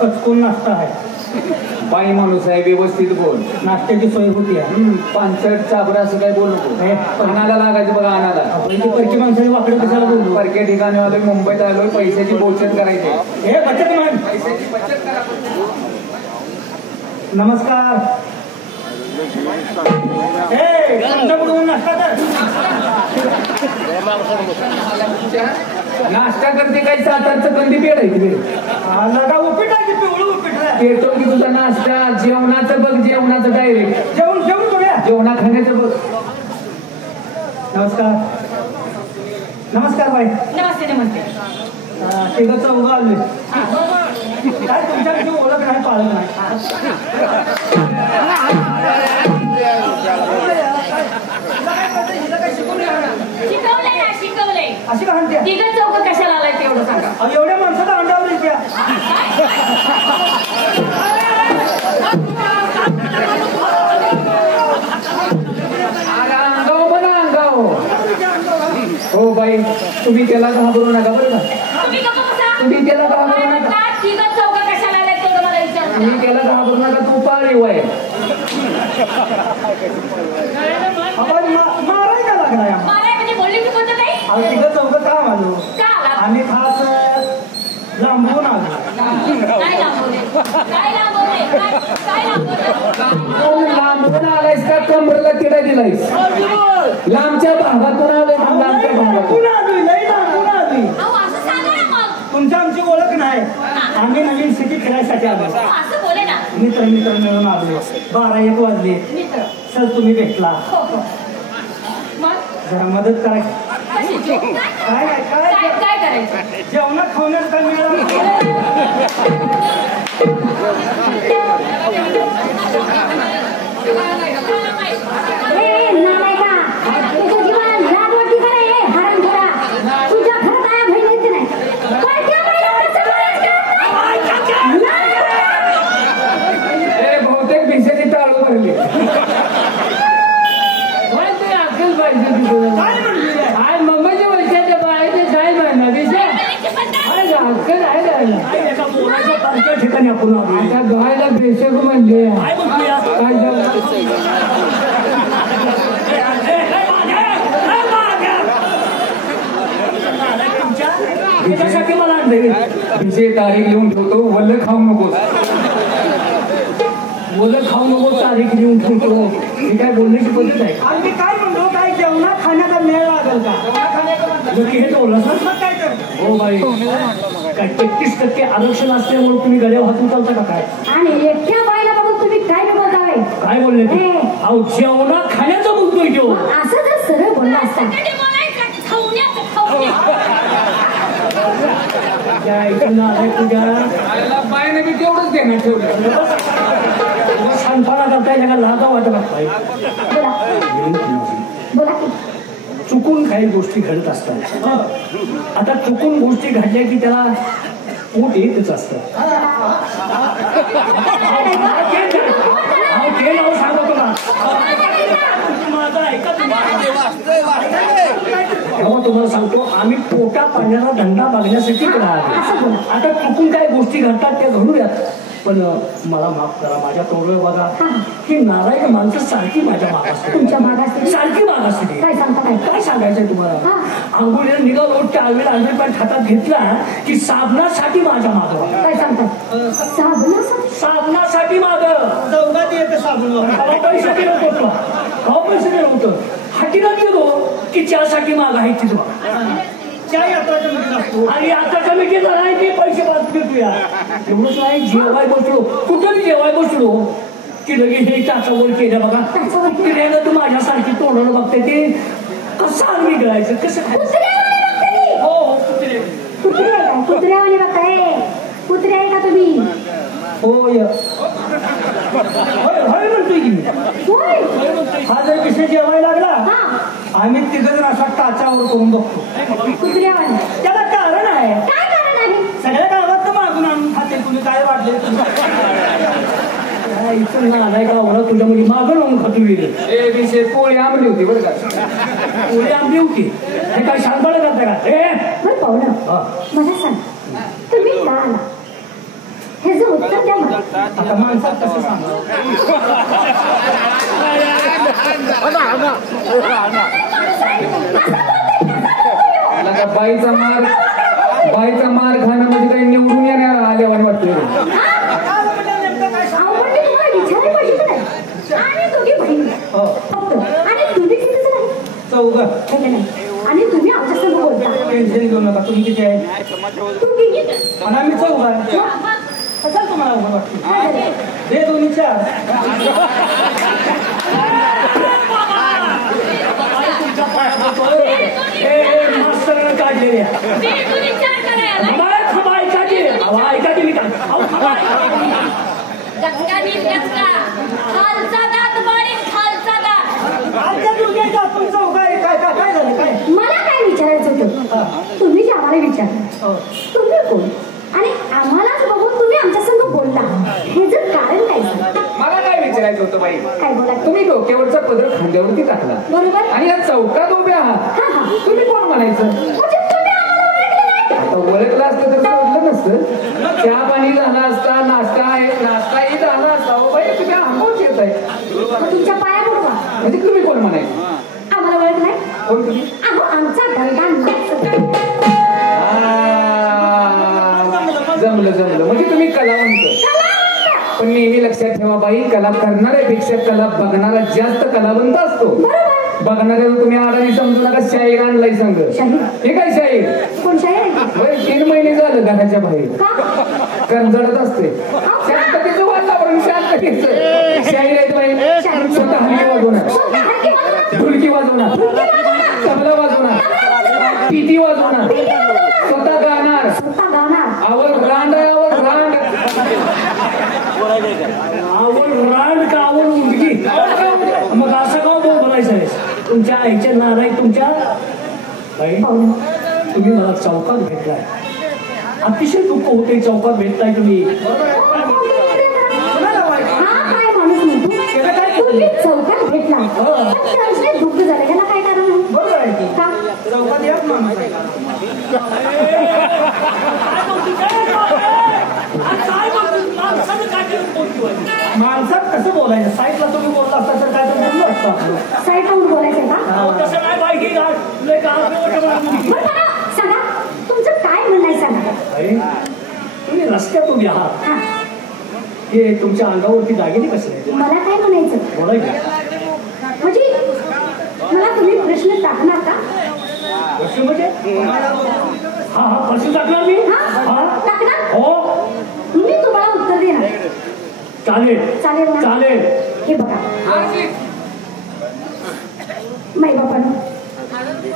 कचकून नाश्ता आहे. बाई माणूस आहे, व्यवस्थित बोल. नाश्त्याची सोय होती आहे. पानसट चाबरा असं काय बोलू नको. अनाला लागायचं बघा, अनाला. परकी माणसाची वाकडे कशाला बोलू. परक्या ठिकाणी आलोय, मुंबईत आलोय, पैशाची बचत करायची. हे बचत म्हण. पैशाची बचत करा. नमस्कार. नाश्ता कर. नाश्ता करते काही सातारचं कंदी पेड आहे तिकडे. का उपीट आहे, पिवळं उपीट आहे. येतो की तुझा नाश्ता. जेवणाचं बघ, जेवणाचं डायरेक्ट. जेवण करूया. जेवणा खाण्याचं बघ. नमस्कार. नमस्कार बाई. नमस्ते नमस्ते. तिघं चौघं आले. काय तुमच्याकडे ओळख नाही, पाळत नाही. शिकवलंय ना, शिकवलंय. अशी का म्हणते? तिघं चौघं कशाला आलाय तेवढं सांगा. एवढ्या माणसाला अंडावर येत्या. अंगाव म्हणा, अंगाव. हो बाई, तुम्ही त्याला घाबरू नका बरं का. तुम्ही त्याला घाबरू नका. तिघं चौघं कशाला आलाय तेवढं मला विचार. तुम्ही त्याला घाबरू नका. तू पाळीव आहे. माराय का लागलाय? माराय म्हणजे बोलली की कोणतं काही. तिघं चौघं का आलो? का आला? आम्ही खास लांबून आलो. काय लांबवले, काय लांबवले, काय लांबवले. लांबून आलायस का कमरला तिडा दिलायस? लांबच्या भागातून आलोय. लांबच्या भागातून आलोय. लई लांबून आलोय. असं सांगा ना मग. तुमची आमची ओळख नाही. आम्ही नवीन सिटी फिरायसाठी आलो. असं बोले ना. मित्र मिळून आलो. 12-1 वाजले. मित्र. सर तुम्ही भेटला. हो हो. मग जरा मदत करा. कशाची? काय काय करायचं? जेवणा खावण्यात काय मिळालं? बहुतेक भिसेची टाळू भरली. काय मुंबईच्या वर्षाच्या बाळाचे काय म्हणणार भिसे? ठिकाणी आपण आता गायला बेशक म्हणले. त्याच्यासाठी मला आणले. भिसे तारीख लिहून ठेवतो. वल्ल खाऊ नकोस. ओलं खाऊ नको, तारीख लिहून ठेवतो. ही काय बोलण्याची पद्धत आहे? आणि काय म्हणतो, काय जेवणा खाण्याचा मेळ लागेल का? हे बोललं सर काय तर. हो बाई, काय 33% आरक्षण असल्यामुळे तुम्ही गड्यावर हात उचलता का काय? आणि एकट्या बाईला बघून तुम्ही काय बोलताय? काय बोलले ते? अहो जेवणा खाण्याचं बोलतोय तो. असं जर सरळ बोलला असता. बायने मी तेवढंच देण्यात ठेवलं. सांगताना करताय त्याला लाजा वाटत पाहिजे. चुकून काही गोष्टी घडत असतात. आता चुकून गोष्टी घडल्या की त्याला पोट येतच असतं. सांगतो ना तुम्हाला सांगतो, आम्ही पोटा पाण्याचा धंदा बघण्यासाठी आता चुकून काय गोष्टी घडतात त्या घडूयात. पण मला माफ करा, माझ्या तोडव्या बघा की नारायण माणसं सारखी माझ्या माग असते. तुमच्या माग असते? सारखी माग असते. काय सांगता? काय सांगायचंय तुम्हाला? आंघोळीला निघालो, टावेल आंघोळी हातात घेतला की साबणासाठी माझ्या माग. काय सांगतात? साबणासाठी माग चौघात येते साबण. पैसे दिलं होतं. पैसे दिलं होतं. हाटीला गेलो की चहासाठी माग आहे तिथं. आणि आता कमिटीला नाही की पैसे पास घेतोया. एवढंच नाही, जेवाय बसलो कुठं जेवाय बसलो की लगेच हे टाचावर केलं बघा. तिने तू माझ्यासारखी तोंडाला बघते ते कसं आम्ही गळायचं कसं खायचं. हो कुत्र्यावानी बघताय. कुत्रे आहे का तुम्ही? होय म्हणतोय की हा जर विषय जेवायला लागला आम्ही तिघं जण असा टाचावर करून बघतो. कुत्र्यावानी त्याला कारण आहे. काय कारण आहे? सगळ्या गावात मागून आणून खाते. तुम्ही काय वाटले इथं ना आलाय का ओळख तुझ्या मुली मागं लावून खातो. पोळी आंबली होती बरं का. पोळी आंबली होती. हे काय शांतपणे करता का? पाहुणं हा. मला सांग तुम्ही का आला हे जे उत्तर द्या मला. आता माणसात कसं सांगा मला का बाईचा मार खाणं म्हणजे काही निवडून येणार आल्यावर वाटतं. अहो, पण मी तुम्हाला विचारायला पाहिजे का नाही? आणि दोघी बहिणी हो. फक्त आणि तुम्ही कितीच नाही चौघ है का नाही? आणि तुम्ही आमच्या संग बोलता टेन्शन घेऊ नका तुम्ही किती आहे तुम्ही आणि आम्ही चौघ आहे कशाला तुम्हाला अवघड वाटते काय झालं? दे दोन्ही चार मास्तर काढलेल्या ऐका मी काय काय झालं काय मला काय विचारायचं होतं तुम्ही जे आम्हाला विचारलं तुम्ही कोण आणि आम्हालाच बघून तुम्ही आमच्या संग बोलला हे जर कारण काय मला काय विचारायचं होतं बाई काय बोला तुम्ही डोक्यावरचा पदर खांद्यावरती टाकला बरोबर आणि या चौकात उभे आहात हा हा तुम्ही कोण म्हणायचं म्हणजे तुम्ही आम्हाला ओळखलं नाही? आता ओळखलं असतं तर सोडलं नसतं चहा पाणी झाला असता नाश्ताही झाला असता हो बाई तुम्ही आंबोच येत आहे मग तुमच्या पाया पडवा म्हणजे तुम्ही कोण म्हणायचं आम्हाला ओळख नाही कोण तुम्ही अहो आमचा गंगा नाच जमलं म्हणजे तुम्ही कलावंत पण नेहमी लक्षात ठेवा बाई कला करणाऱ्यापेक्षा कला बघणारा जास्त कलावंत असतो बघणाऱ्याला तुम्ही आडाने समजू नका शाहीर आणलाय सांग हे काय शाहीर कोण शाहीर आहे? बरं 3 महिने झालं घराच्या बाहेर का? करंजडत असते शांततेचं वातावरण शांततेचं शाहीर आहेत बाई स्वतः हलकी वाजवणार ढोलकी वाजवणार तबला वाजवणार पिटी वाजवणार स्वतः गाणार आवड रांड आवड रांड का आवड उडकी मग असं का बोलायचं तुमच्या आईच्या नाराय तुमच्या बाई तुम्ही मला चौकात भेटलाय अतिशय दुःख होते चौकात भेटलाय तुम्ही चौकात भेटला दुःख झालं याला काय कारण आहे? बरोबर आहे की का? चौकात याच माणूस माणसात कसं बोलायचं साईडला तुम्ही बोलला असता तर काय तर बोललो असता साईड राहून बोलायचंय का? तसं नाही बाई ही बरं सांगा तुमचं काय म्हणणं आहे सांगा. तुम्ही रस्त्यात उभी आहात हा हे तुमच्या अंगावरती दागिने कसे आहेत मला काय म्हणायचं बोलायचं म्हणजे मला तुम्ही प्रश्न टाकणार का? प्रश्न म्हणजे हा प्रश्न टाकणार मी हा टाकणार हो मी तुम्हाला उत्तर देणार चालेल ना? चालेल हे बघा माई बापानं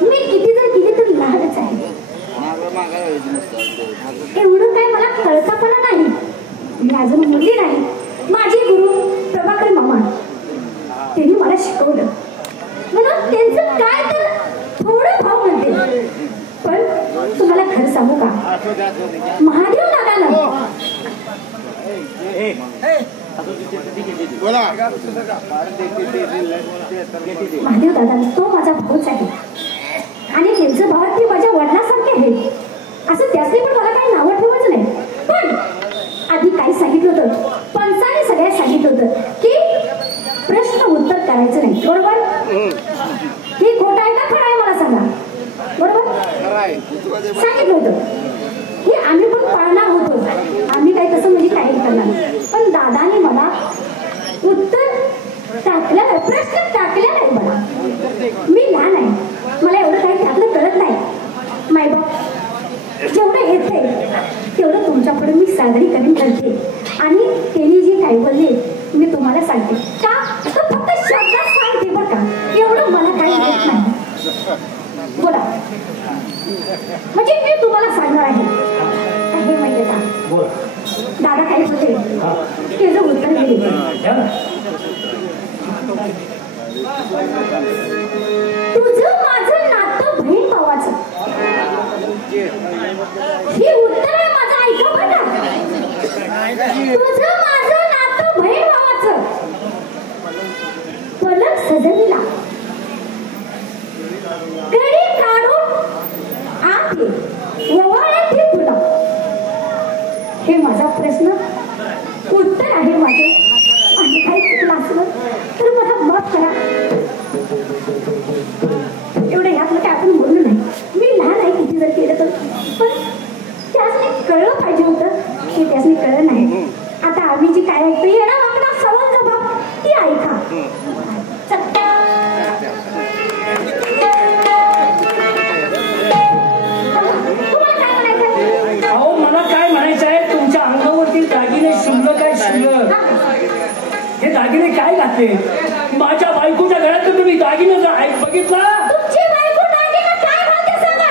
मी किती जर केली तर लहानच आहे एवढं काय मला कळतापणा नाही मी अजून मुलगी नाही माझे गुरु प्रभाकर मामा त्यांनी मला शिकवलं म्हणून त्यांचं काय तर थोडं भाव म्हणते पण तुम्हाला खरं सांगू का महादेव दादानं महादेव दादा तो माझा भाऊच आहे आणि त्यांचं भाव ते माझ्या वडिलांसारखे आहे असं त्यासनी पण मला काही नावं ठेवायचं नाही पण आधी काय सांगितलं होतं पंचाने सगळ्या सांगितलं होतं की प्रश्न उत्तर करायचं नाही बरोबर हे खोटं आहे का खरं आहे मला सांगा बरोबर सांगितलं होतं हे आम्ही पण पाळणार होतो आम्ही काही तसं म्हणजे काही करणार पण दादाने मला उत्तर टाकलं नाही प्रश्न टाकल्या नाही मला मी लहान आहे मला एवढं काही त्यातलं कळत नाही मायबाप जेवढं येते तेवढं तुमच्या पुढे मी सादरीकरण करते आणि त्यांनी जे काही बोलले मी तुम्हाला सांगते का तर फक्त शब्दात सांगते बरं का एवढं मला काही येत नाही बोला म्हणजे मी तुम्हाला सांगणार आहे हे माहिती का दादा काय होते त्याचं उत्तर दिले तुझं माझं नातं बहीण भावाचं हे उत्तर आहे माझं ऐका बघा तुझं माझं नातं बहीण भावाचं पलक सजविला कडी काढून आत ये ओवाळ्यात ती फुलं. हे माझा प्रश्न उत्तर आहे माझं. आणि काही चुकलं असलं तर मला माफ करा. एवढं यातलं काय आपण बोललो नाही. मी लहान आहे किती जर केलं तर, पण त्यासने कळलं पाहिजे होतं की त्यासने कळलं नाही. आता आम्ही जी काय ऐकतो येणार आपला सवाल जबाब ती ऐका. अहो मला काय म्हणायचं आहे, तुमच्या अंगावरती दागिने शिल्लक काय शिल्लक, हे दागिने काय घातले? माझ्या बायकोच्या घरात तुम्ही दागिने बघितला? तुमची बायको दागिने काय घालते सांगा?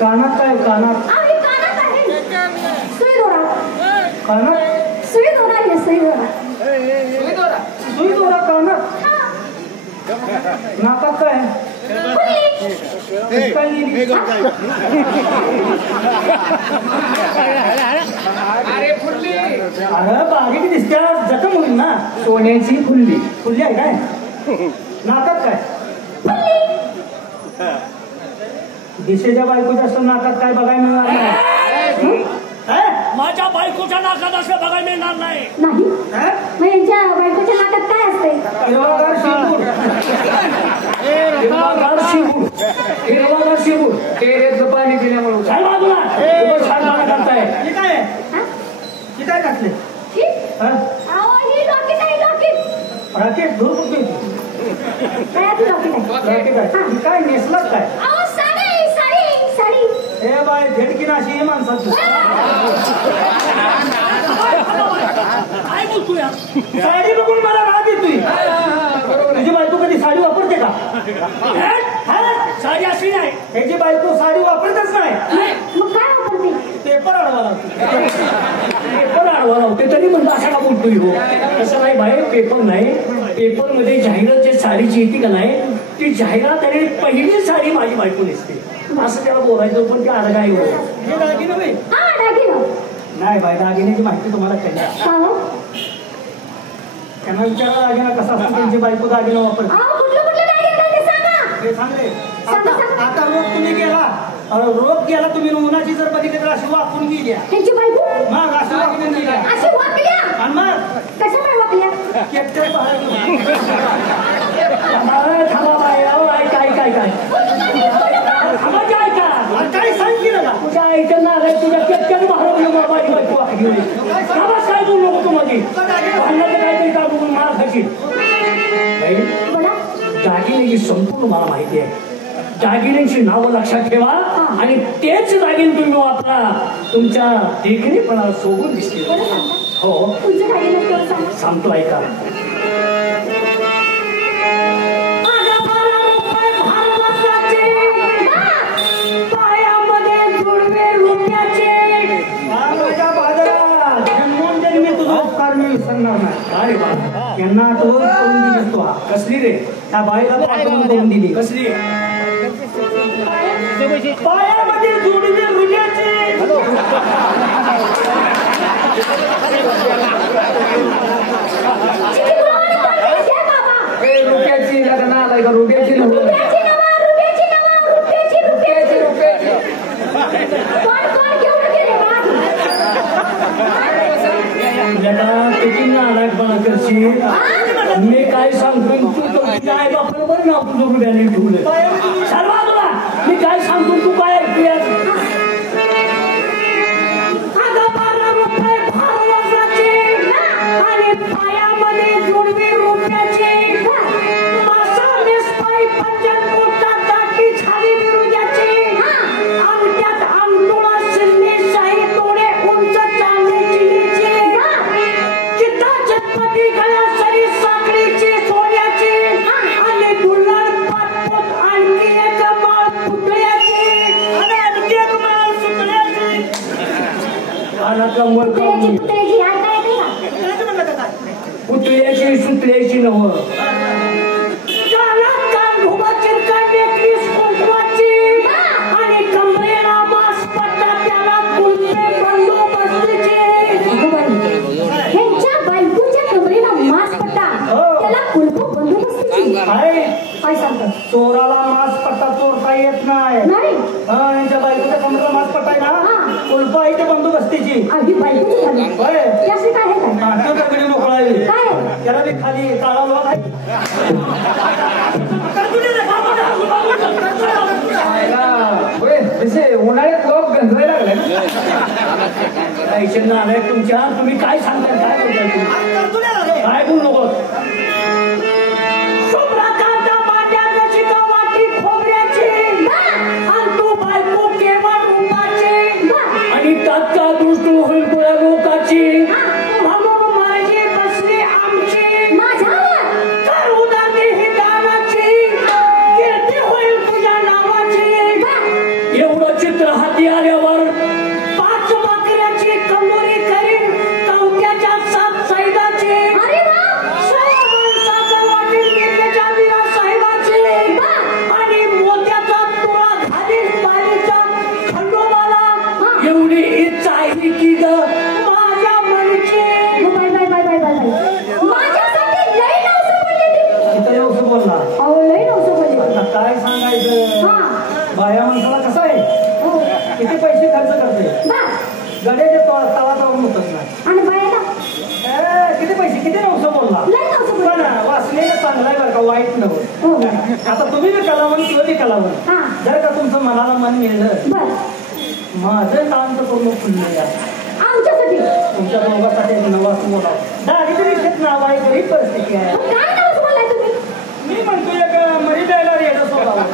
कानात काय? कानात आम्ही कानात आहे सुई दोरा. कानात सुई दोरा आहे. सुई दोरा. सुई दोरा कानात. नाकात काय? काय लिहिली? अरे बारीक दिसत्या, जखम होईल ना. सोन्याची फुल्ली. फुल्ली आहे काय? नाकात काय? दिशेच्या बायकोच्या असं नाकात काय बघायला मिळणार नाही. माझ्या बायकोच्या नाकात असं बघायला मिळणार नाही. नाही मग यांच्या बायकोच्या नाकात काय असते? हिरवागार शिंपूर. हिरवागार शिंपूर. हिरवागार शिंपूर. टेरेचं पाणी पिल्यामुळे काय बाजूला करताय? हे काय? हे काय घातले? ही लॉकेट आहे. लॉकेट राकेट धूर कुठे? काय ती लॉकेट आहे? राकेट आहे. काय नेसलाच काय? साडी साडी साडी. हे बाय भेटकीन अशी माणसात काय बोलतोय? साडी बघून मला राग येतोय. तुझी बायको कधी साडी वापरते का? साडी अशी नाही. ह्याची बायको साडी वापरतच नाही. मग काय वापरते? पेपर आडवा लावते. पेपर आडवा लावते तरी म्हणतो असा का बोलतोय हो? तसं नाही बाहेर पेपर नाही. पेपर मध्ये जाहिरात जे साडीची येते का नाही, ती जाहिरात आणि पहिली साडी माझी बायको नेसते असं त्याला बोलायचं. पण ते अर्धा आहे. हे दागिनं बाई? हा दागिनं नाही बाई, दागिन्याची माहिती तुम्हाला कळली. त्यांना विचारा दागिना कसा असतो, त्यांची बायको दागिना वापरते. हे सांगले. आता रोग तुम्ही गेला, रोग गेला तुम्ही उन्हाची जर बघितली तर अशी वाकून गेल्या. त्यांची बायको मग अशी वाकून गेल्या. अशी वाकल्या. आणि मग कशामुळे वाकल्या? केपटे थांबा बाई. काय काय काय थांबायची ऐका. काय सांगितलं का? तुझ्या आईच्या नागात तुझ्या केपट्याने बाहेर माझी बायको वाकली. काय बोलू नको तू माझी भांडणाचं काहीतरी का बघून मला खाशील. दागिन्याची संपूर्ण मला माहिती आहे. दागिन्यांची नावं लक्षात ठेवा आणि तेच दागिने तुम्ही वापरा. तुमच्या देखणेपणा सोबून दिसतील. हो सांगतो ऐका. पायामध्ये जुडवे रुपयाचे. जन्मोजन्मी तुझा उपकार मी विसरणार नाही. अरे बा यांना आठवण करून दिलीस तू. कसली रे? त्या बाईला आठवण करून दिली. कसली? पायामध्ये जुडवे रुपयाचे. रुपयाची लग्न आलाय का? रुपयाची किती नालायकपणा करशील. मी काय सांगतो तू तुझ्या आई बापाला बरं नाव तुझं रुपयाने ठेवलं. सर्वा तुला मी काय सांगतो तू काय ऐकूयास. आणि पायामध्ये जुडवी रुपयाचे. पुतळ्याची सुतळ्याची नव आणि कमरेला मास पट्टा त्याला ह्यांच्या बायकोच्या कमरेला मास पट्टा त्याला कुलप बंदोबस्तीची. काय सांगतात? चोराला मास पट्टा चोरता येत नाही. हा यांच्या बायकोच्या कमरेला मास पटाय ना कुलपा आहे ते बंदोबस्तीची आधी बायकोची झाली होय त्याशी काय आहे काय नाटकाकडे मोकळा आहे काय त्याला बी खाली काळा लोक आहे होय तसे उन्हाळ्यात लोक गंजवायला लागले आलाय तुमच्या तुम्ही काय सांगताय काय बोलताय काय बोलू नको आणि तात्काळ दृष्टी होईल तुझ्या लोकाची माझी बसली आमची तर उदारते ही दानाची कीर्ती होईल तुझ्या नावाची एवढं चित्र हाती आल्यावर 5 बकऱ्याची कमोरी करीन कवट्याच्या 7 सैदाची वाटेल गिरण्याच्या वीरा साहेबाची आणि मोत्याचा तुळा घालीन बालीच्या खंडोबाला एवढी इच्छा आहे की ग माझ्या मनची बोलला काय सांगायचं बाया माणसाला कसं आहे किती पैसे खर्च करते गड्याच्या तवाचा होतच नाही किती पैसे किती नवसं बोलला पण वाचलेलं चांगलं आहे बरं का वाईट नव्हतं आता तुम्ही बी कलावंत किंवा बी कलावंत जर का तुमचं मनाला मन मिळलं माझं काम तर करून खुललं आमच्यासाठी तुमच्या दोघांसाठी नवास बोलावं दागिने विषयत नाव आहे गरीब परिस्थिती आहे काय नाव बोलाय तुम्ही मी म्हणतो एक मरी द्यायला रेडं सोडावं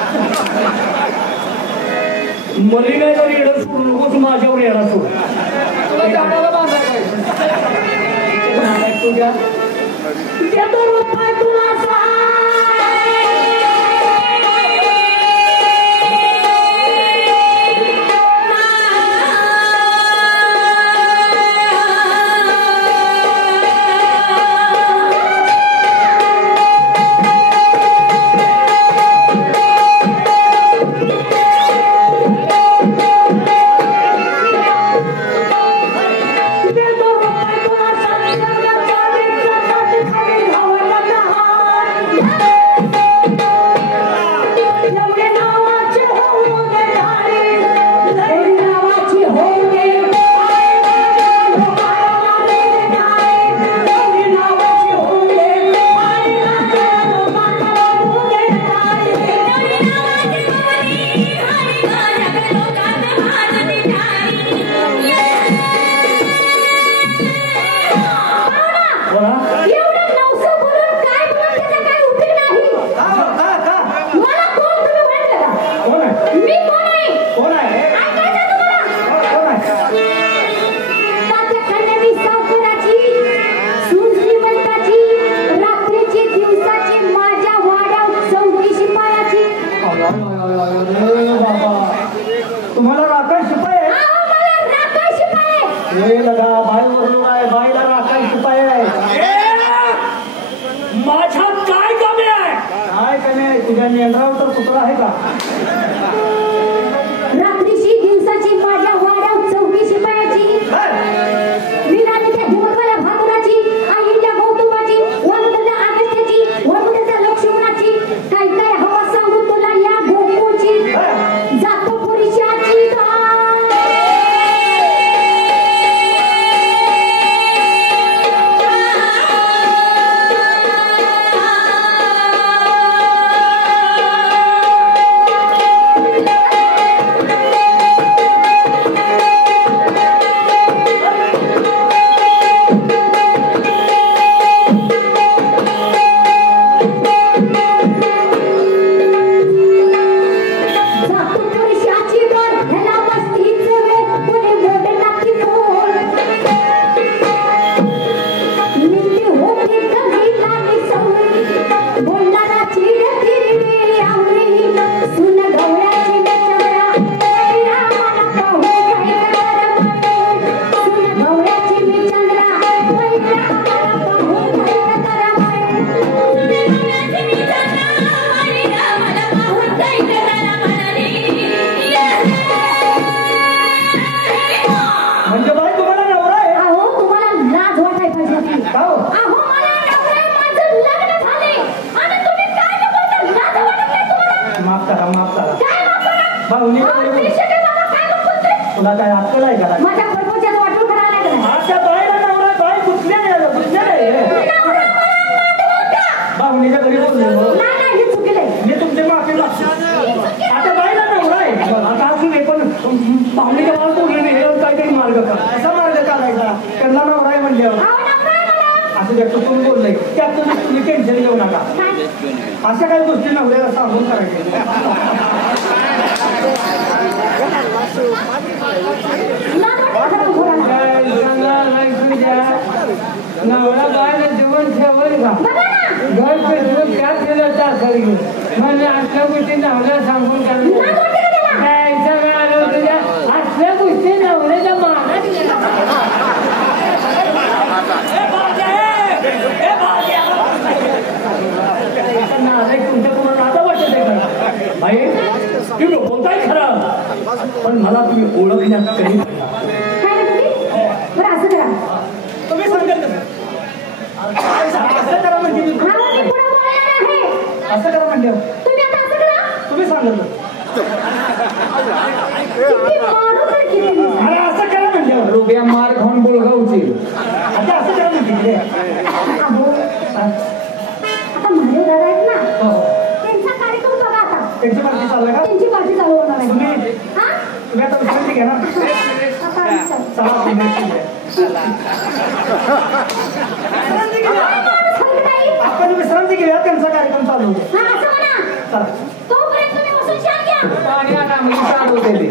मरी नाही तर रेडं सोडू नकोस माझ्यावर रेडा सोड तुला झाडाला बांधायचं तुझ्या तुम्हाला राखाय शिपाई आहे बाईला राखाय शिपाई आहे माझ्यात काय कमी आहे काय कमी आहे तुझ्या मेंढरावर तर कुत्रा आहे का रात्रीची दिवसाची माझ्या वाड्यात 34 शिपायाची विराजीच्या हिमतवाल्या भानुराची आईच्या गौतमाची वनपत्या आगस्त्याची वनपत्या लक्ष्मणाची काय काय हवा सांगू तुला या गोकुळची जातो पुरुषाची तुला काय अक्कल आहे का? माझ्या प्रपोजल वाटून करायला लागलं. आता बायला नवरा बाय कुठल्या भावनेच्या घरी बोललो नाही नाही हे चुकीलंय. मी तुमचे माफी मागतो. आता बायला नवरा आहे आता असू दे पण भावनेच्या बाळ बोलले नाही काहीतरी मार्ग का असा मार्ग काढायचा त्यांना नवरा आहे म्हणल्यावर अहो, नवरा आहे मला. असं जर तुम्ही बोललंय त्यात तुम्ही टेन्शन घेऊ नका. नाही. अशा काही गोष्टी नवऱ्याला सांगून करायच्या. नवरा बायला जीवन ठेवल का घर पेटवून त्या केलं टाकाल म्हणजे असल्या गोष्टी नवऱ्या सांगून द्यायचं काय आलं तुझ्या असल्या गोष्टी नवऱ्याच्या मानात तुमच्या कोणाला आता वाटत आहे का भाई तुम्ही बोलताय खरं पण मला तुम्ही ओळखण्यात कधी काय रे तुम्ही? बरं असं करा. तुम्ही सांगाल असं करा म्हणजे हा, मी पुढे बोलणार आहे. असं करा म्हणजे तुम्ही आता असं करा. तुम्ही सांगाल किती मारू तर किती मी. अरे असं करा म्हणजे रुपया मार खाऊन बोलगावची आता असं करा म्हणजे अहो, आता महादेव दादा आहेत ना त्यांचा कार्यक्रम बघा आता. त्यांची पार्टी चाललं का त्यांची पार्टी चालू होणार आहे. तुम्ही हा? तुम्ही आता विश्रांती घ्या ना आता आम्ही चालू. चला तुम्ही विश्रांती घ्या. माणूस हलकं नाही. आपण विश्रांती घेऊया त्यांचा कार्यक्रम चालू होतो हा, असं म्हणा. चला तोपर्यंत तुम्ही बसून शांत घ्या. पाणी आला म्हणजे चालू होते ते